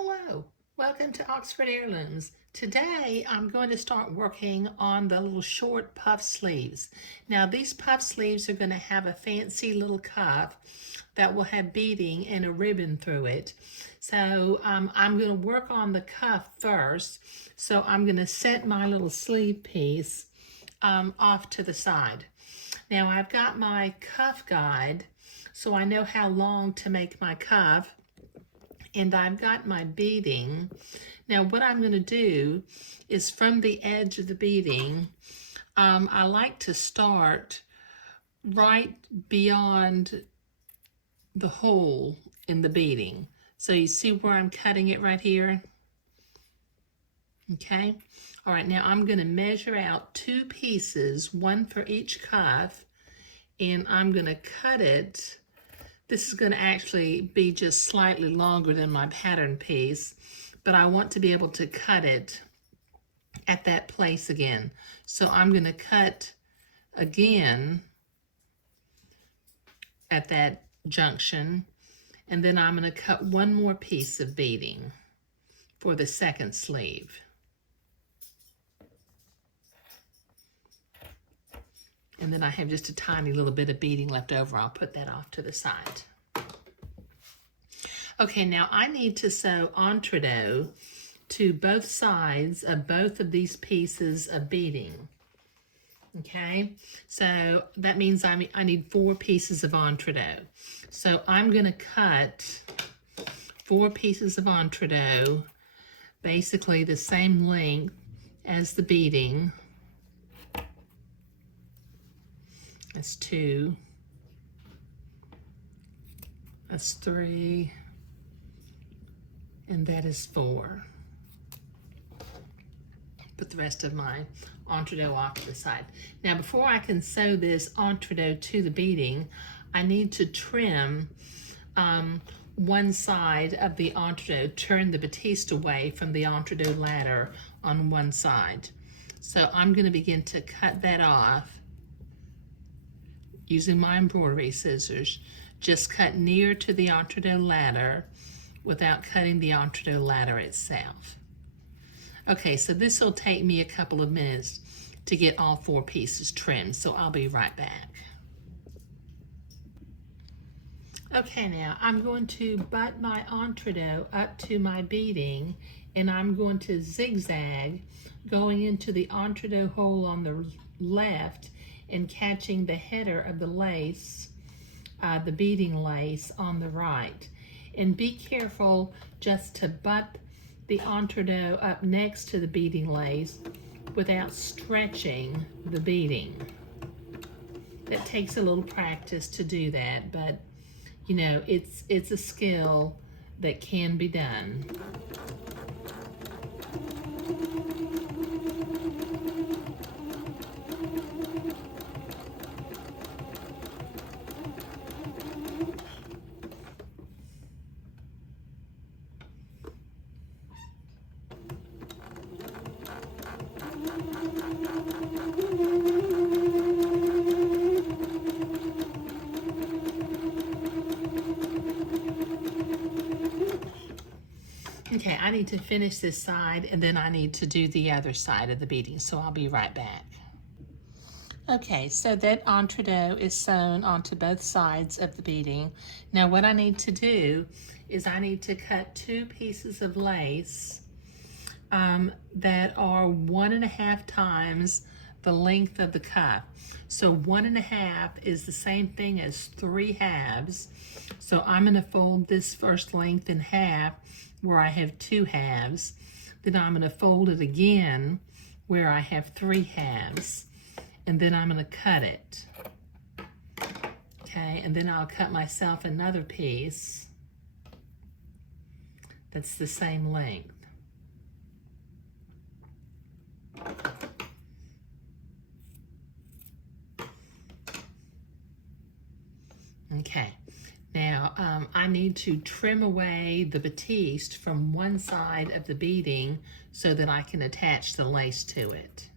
Hello, welcome to Oxford Heirlooms. Today I'm going to start working on the little short puff sleeves. Now these puff sleeves are going to have a fancy little cuff that will have beading and a ribbon through it. So I'm going to work on the cuff first. So I'm going to set my little sleeve piece off to the side. Now I've got my cuff guide so I know how long to make my cuff. And I've got my beading. Now what I'm going to do is from the edge of the beading, I like to start right beyond the hole in the beading. So you see where I'm cutting it right here? Okay. All right, now I'm going to measure out 2 pieces, one for each cuff, and I'm going to cut it. This is going to actually be just slightly longer than my pattern piece, but I want to be able to cut it at that place again. So I'm going to cut again at that junction, and then I'm going to cut one more piece of beading for the second sleeve. And then I have just a tiny little bit of beading left over. I'll put that off to the side. Okay, now I need to sew entredot to both sides of both of these pieces of beading. Okay, so that means I need 4 pieces of entredot. So I'm going to cut 4 pieces of entredot, basically the same length as the beading. That's 2. That's 3. And that is 4. Put the rest of my entredot off to the side. Now before I can sew this entredot to the beading, I need to trim one side of the entredot, turn the batiste away from the entredot ladder on one side. So I'm going to begin to cut that off using my embroidery scissors. Just cut near to the entredot ladder without cutting the entredot ladder itself. Okay, so this will take me a couple of minutes to get all 4 pieces trimmed, so I'll be right back. Okay, now I'm going to butt my entredot up to my beading, and I'm going to zigzag going into the entredot hole on the left and catching the header of the lace, the beading lace on the right. And be careful just to butt the entredot up next to the beading lace without stretching the beading. It takes a little practice to do that, but you know, it's a skill that can be done. Okay, I need to finish this side and then I need to do the other side of the beading, so I'll be right back. Okay, so that entredot is sewn onto both sides of the beading. Now what I need to do is I need to cut 2 pieces of lace that are 1.5 times the length of the cuff. So 1.5 is the same thing as 3 halves. So I'm going to fold this first length in half where I have 2 halves. Then I'm going to fold it again where I have 3 halves. And then I'm going to cut it. Okay, and then I'll cut myself another piece that's the same length. Okay, now I need to trim away the batiste from one side of the beading so that I can attach the lace to it.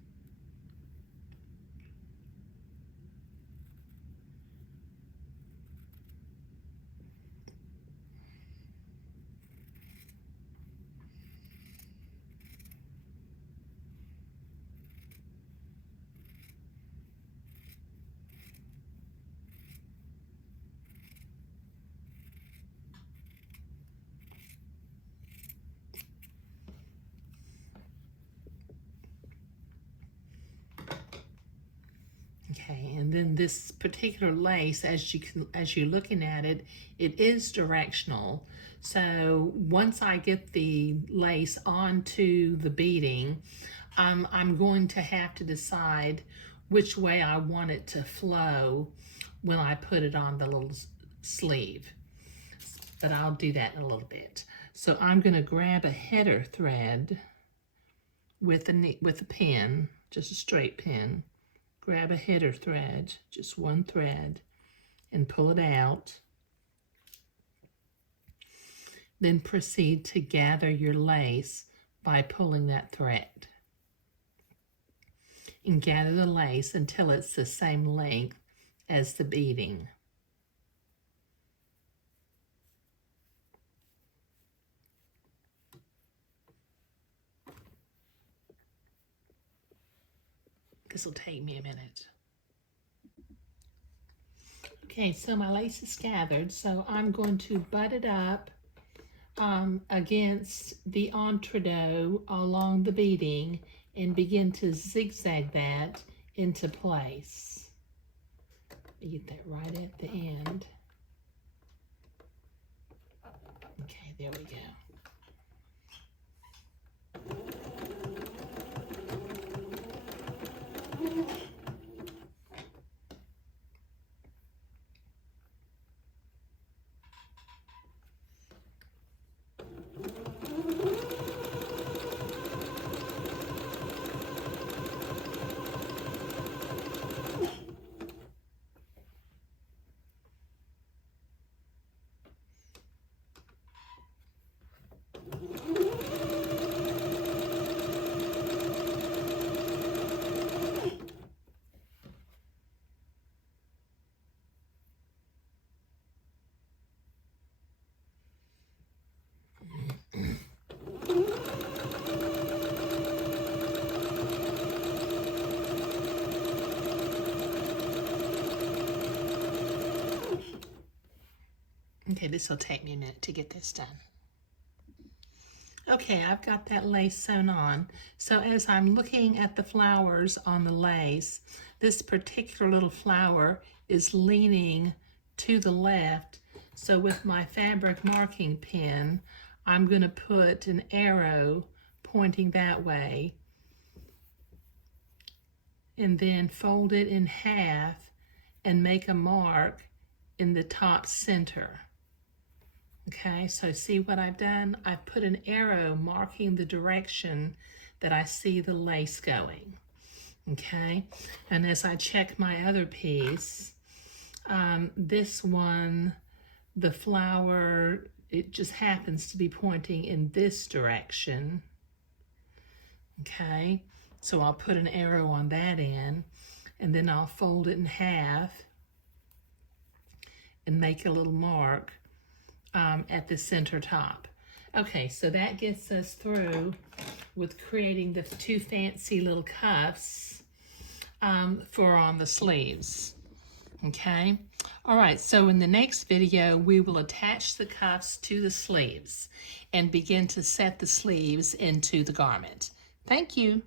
Okay, and then this particular lace, as you're looking at it, it is directional. So once I get the lace onto the beading, I'm going to have to decide which way I want it to flow when I put it on the little sleeve. But I'll do that in a little bit. So I'm going to grab a header thread with a pin, just a straight pin. Grab a header thread, just one thread, and pull it out. Then proceed to gather your lace by pulling that thread. And gather the lace until it's the same length as the beading. This will take me a minute. Okay, so my lace is gathered, so I'm going to butt it up against the entredo along the beading and begin to zigzag that into place. Get that right at the end. Okay, there we go. Okay, this will take me a minute to get this done. Okay, I've got that lace sewn on. So as I'm looking at the flowers on the lace, this particular little flower is leaning to the left. So with my fabric marking pen, I'm going to put an arrow pointing that way and then fold it in half and make a mark in the top center. Okay, so see what I've done? I've put an arrow marking the direction that I see the lace going. Okay, and as I check my other piece, this one, the flower, it just happens to be pointing in this direction. Okay, so I'll put an arrow on that end, and then I'll fold it in half and make a little mark at the center top. Okay, so that gets us through with creating the two fancy little cuffs for on the sleeves. Okay, all right, so in the next video, we will attach the cuffs to the sleeves and begin to set the sleeves into the garment. Thank you.